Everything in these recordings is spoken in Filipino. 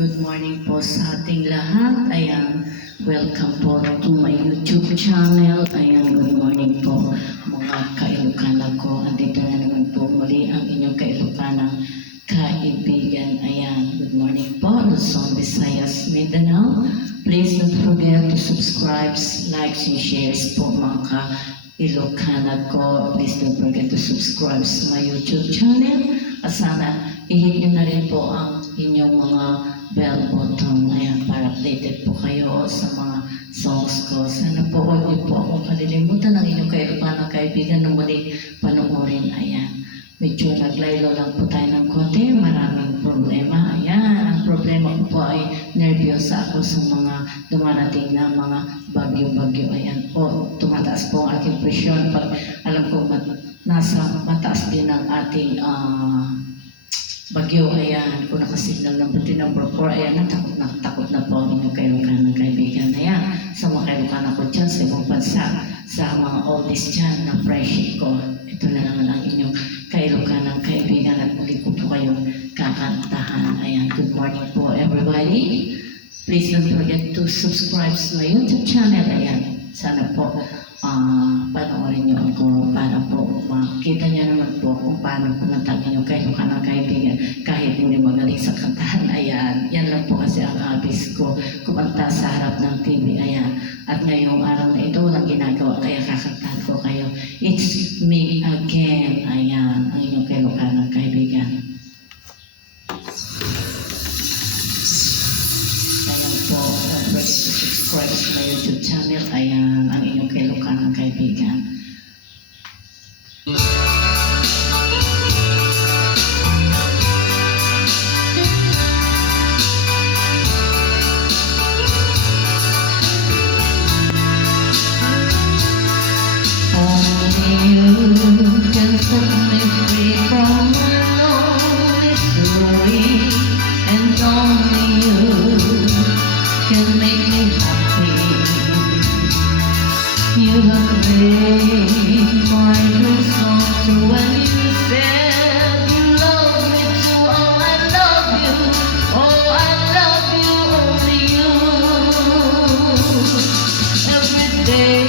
Good morning po sa ating lahat. Ayan, welcome po to my YouTube channel. Ayan, good morning po mga Kailocana ko. Andito na naman po muli ang inyong Kailocanang kaibigan. Ayan, good morning po, Luzon, Visayas, Mindanao. Please don't forget to subscribe, like, and share po mga Ilocana ko. Please don't forget to subscribe sa my YouTube channel. At sana i-hit nyo na rin po ang inyong mga bell button. Ayan, para updated po kayo sa mga songs ko. Sana po huwag niyo po akong kalilimutan ng inyong Kailocanang kaibigan na muli panoorin. Ayan, medyo naglaylo lang po tayo ng konti. Maraming problema. Ayan, ang problema ko po ay nervyosa ako sa mga dumarating na mga bagyo-bagyo. Ayan po, tumataas po ang aking presyon pag alam ko nasa mataas din ang ating bagyo. Ayan, kung nakasignal ng buti number 4, ayan, takot na po ang inyong Kailocanang kaibigan. Ayan, sa mga Kailocana ko dyan, sa ibang bansa, sa mga oldies dyan na friendship ko. Ito na naman ang inyong Kailocanang kaibigan at muli ko po kayong kakantahan. Ayan, good morning po everybody. Please don't forget to subscribe sa my YouTube channel. Ayan, sana po panoorin niyo ako para po makita niyo naman po kung paano kumanta niyo Kailocanang kaibigan kahit hindi magaling sa kantahan. Ayan, yan lang po kasi ang hobbies ko, kumanta sa harap ng TV. Ayan, at ngayong araw na ito walang ginagawa kaya kakantahan ko kayo. It's me again. Ayan, ang inyong Kailocanang kaibigan. Ayan po, don't forget to subscribe sa my YouTube channel. Ayan, ang inyong Kailocanang kaibigan. Only you can set me free from my lonely story, and only you can make me happy. You have made my dreams come true when you said you love me too. Oh, I love you. Oh, I love you, only you. Every day,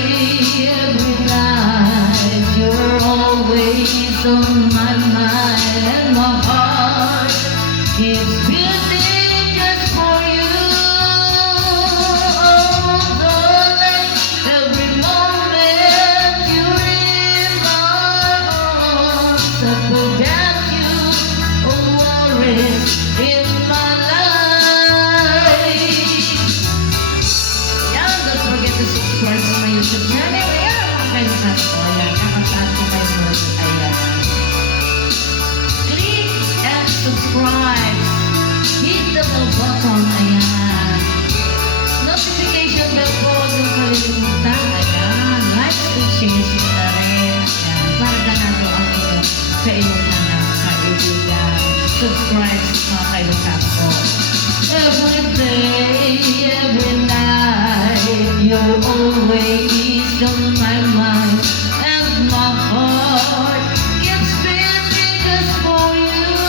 every night, you're always on my mind, and my heart keeps beating just for you. Oh, darling, every moment you're in my arms, I forget you, oh, worries in my life. Yan, don't forget to subscribe sa my YouTube channel. Ayan, mga Kailocan ko. Ayan, kakantahan ko kayo muli. Ayan. Click and subscribe. Hit the bell button. Ayan. Notification bell po, huwag yung kalilimutan. Ayan. Like and share na rin. Ayan. Para ganado ang inyong Kailocanang kaibigan. Subscribe sa mga Kailocan ko. Every day, every night, you're always on my mind, and my heart keeps beating just for you.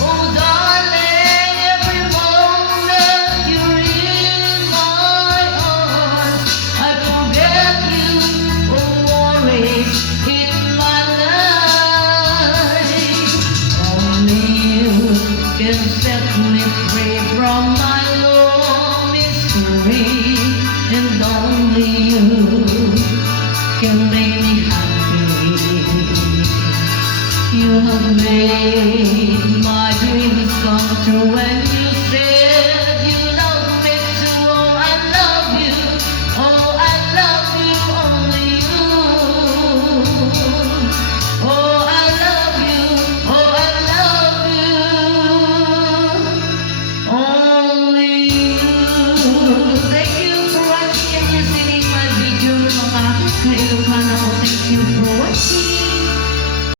Oh, darling, every moment you're in my arms, I forget you, oh, worries in my life. Only you can set me free from my long mystery, and only you can make me happy. You have made my dreams come true when you